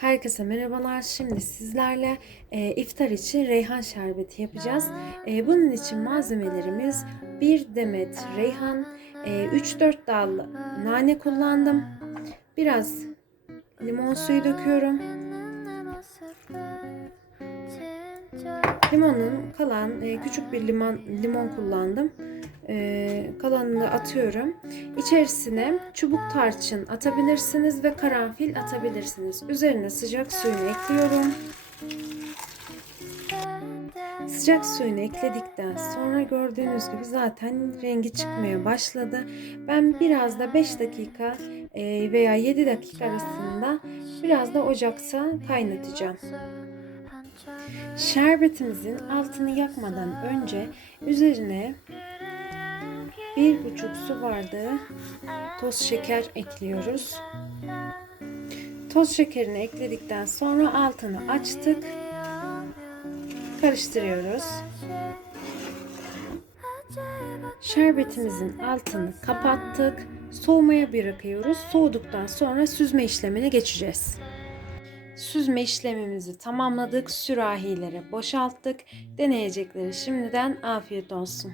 Herkese merhabalar. Şimdi sizlerle e, iftar için reyhan şerbeti yapacağız. E, bunun için malzemelerimiz 1 demet reyhan, e, 3-4 dal nane kullandım. Biraz limon suyu döküyorum. Limonun kalan e, küçük bir limon limon kullandım. E, kalanını atıyorum. İçerisine çubuk tarçın atabilirsiniz ve karanfil atabilirsiniz. Üzerine sıcak suyunu ekliyorum. Sıcak suyunu ekledikten sonra gördüğünüz gibi zaten rengi çıkmaya başladı. Ben biraz da 5 dakika e, veya 7 dakika arasında biraz da ocakta kaynatacağım. Şerbetimizin altını yakmadan önce üzerine bir buçuk su bardağı toz şeker ekliyoruz. Toz şekerini ekledikten sonra altını açtık. Karıştırıyoruz. Şerbetimizin altını kapattık. Soğumaya bırakıyoruz. Soğuduktan sonra süzme işlemine geçeceğiz. Süzme işlemimizi tamamladık. Sürahilere boşalttık. Deneyecekleri şimdiden afiyet olsun.